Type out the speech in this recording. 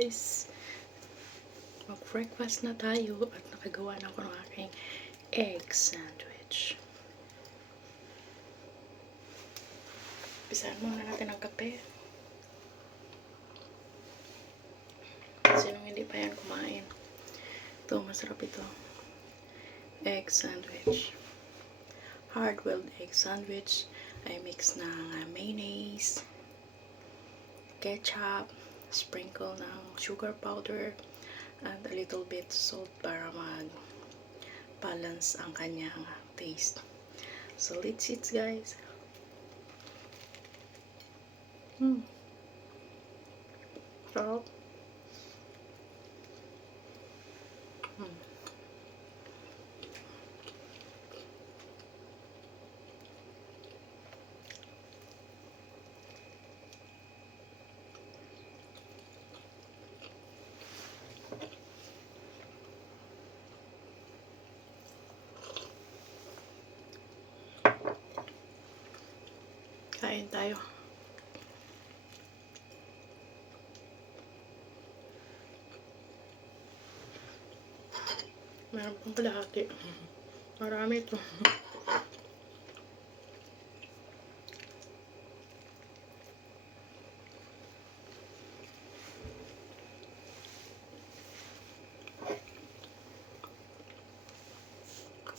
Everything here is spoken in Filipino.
guys! Mag-breakfast na tayo at nakagawa na ako ng aking egg sandwich. Pisahan muna natin ang kape. Sinong hindi pa yan kumain? Ito, masarap ito. Egg sandwich. Hard-boiled egg sandwich. I mix ng mayonnaise, ketchup, sprinkle ng sugar powder, and a little bit salt para mag-balance ang kanyang taste. So let's eat, guys. Sarap. Kain tayo. Meron pang kalahati. Marami ito.